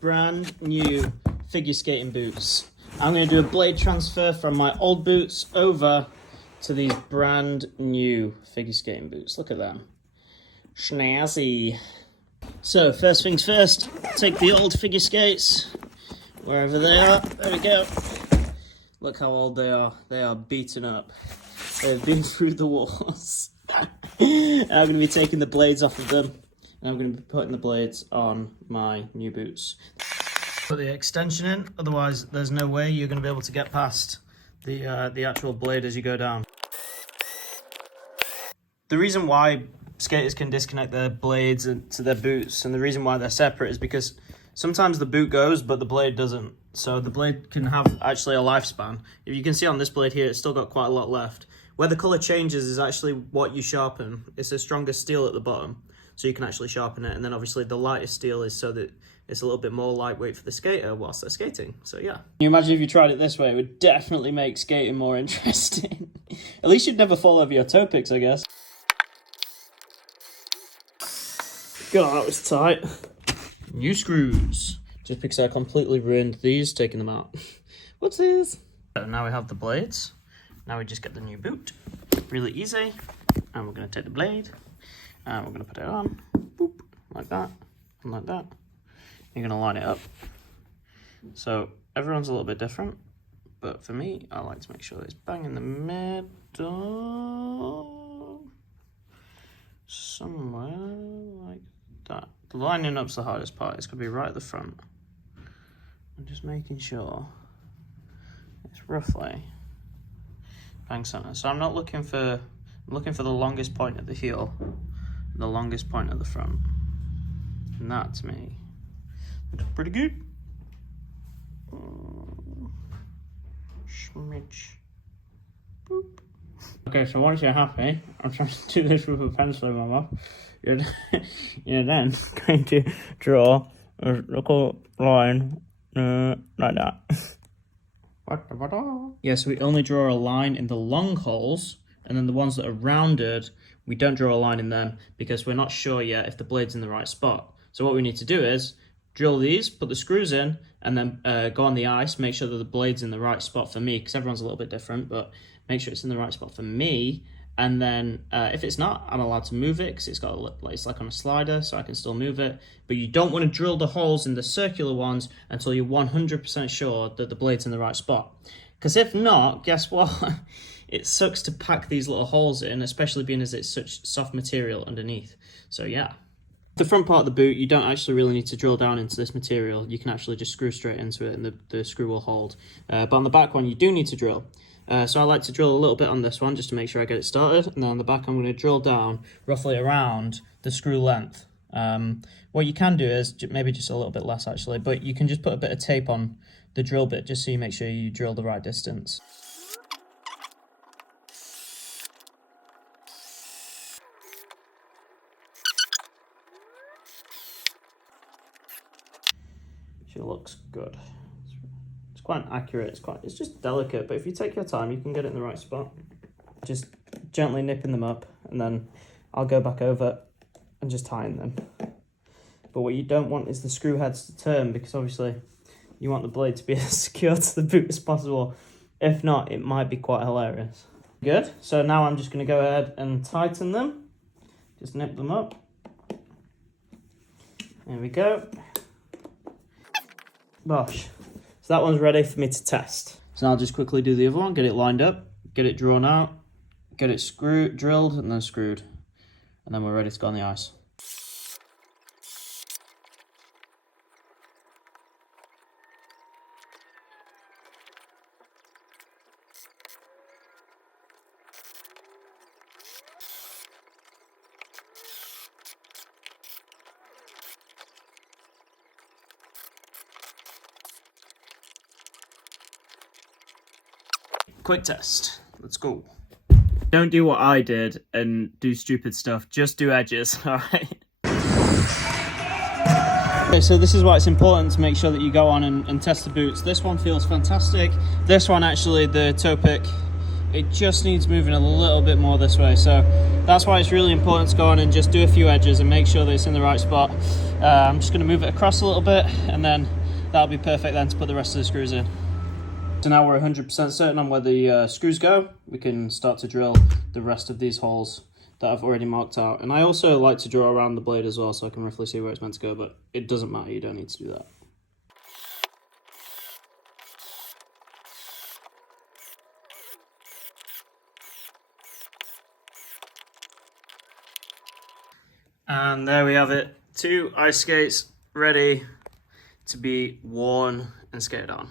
brand new figure skating boots. I'm going to do a blade transfer from my old boots over to these brand new figure skating boots. Look at them. Snazzy. So first things first, take the old figure skates, wherever they are. There we go. Look how old they are. They are beaten up. They've been through the wars. And I'm going to be taking the blades off of them, and I'm going to be putting the blades on my new boots. Put the extension in, otherwise there's no way you're going to be able to get past the actual blade as you go down. The reason why skaters can disconnect their blades to their boots, and the reason why they're separate, is because sometimes the boot goes but the blade doesn't. So the blade can have actually a lifespan. If you can see on this blade here, it's still got quite a lot left. Where the colour changes is actually what you sharpen. It's a stronger steel at the bottom, so you can actually sharpen it. And then obviously the lighter steel is so that it's a little bit more lightweight for the skater whilst they're skating. So yeah. Can you imagine if you tried it this way? It would definitely make skating more interesting. At least you'd never fall over your toe picks, I guess. God, that was tight. New screws. Just because I completely ruined these, taking them out. What's this? So now we have the blades. Now we just get the new boot. Really easy. And we're going to take the blade and we're going to put it on. Boop, like that and like that. You're going to line it up. So everyone's a little bit different, but for me, I like to make sure that it's bang in the middle. Somewhere like that. The lining up's the hardest part. It's going to be right at the front. I'm just making sure it's roughly bang center. So I'm looking for the longest point at the heel, the longest point at the front. And that to me looks pretty good. Schmidge. Boop. Okay, so once you're happy, I'm trying to do this with a pencil in my mouth. You're then going to draw a little line like that. Yes, we only draw a line in the long holes, and then the ones that are rounded, we don't draw a line in them because we're not sure yet if the blade's in the right spot. So what we need to do is drill these, put the screws in, and then go on the ice, make sure that the blade's in the right spot for me, because everyone's a little bit different, but make sure it's in the right spot for me. And then if it's not, I'm allowed to move it because it's like on a slider, so I can still move it. But you don't want to drill the holes in the circular ones until you're 100% sure that the blade's in the right spot. Because if not, guess what? It sucks to pack these little holes in, especially being as it's such soft material underneath. So yeah. The front part of the boot, you don't actually really need to drill down into this material. You can actually just screw straight into it and the screw will hold. But on the back one, you do need to drill. So I like to drill a little bit on this one just to make sure I get it started. And then on the back, I'm going to drill down roughly around the screw length. What you can do is maybe just a little bit less actually, but you can just put a bit of tape on the drill bit just so you make sure you drill the right distance. She looks good. It's quite accurate. It's just delicate, but if you take your time, you can get it in the right spot. Just gently nipping them up, and then I'll go back over and just tighten them. But what you don't want is the screw heads to turn, because obviously you want the blade to be as secure to the boot as possible. If not, it might be quite hilarious. Good. So now I'm just going to go ahead and tighten them. Just nip them up. There we go. Bosh. So that one's ready for me to test. So now I'll just quickly do the other one, get it lined up, get it drawn out, get it drilled and then screwed. And then we're ready to go on the ice. Quick test. Let's go. Don't do what I did and do stupid stuff. Just do edges, all right? Okay, so this is why it's important to make sure that you go on and test the boots. This one feels fantastic. This one, actually, the toe pick it just needs moving a little bit more this way. So that's why it's really important to go on and just do a few edges and make sure that it's in the right spot. I'm just going to move it across a little bit, and then that'll be perfect then to put the rest of the screws in. So now we're 100% certain on where the screws go, we can start to drill the rest of these holes that I've already marked out. And I also like to draw around the blade as well, so I can roughly see where it's meant to go, but it doesn't matter, you don't need to do that. And there we have it, 2 ice skates ready to be worn and skated on.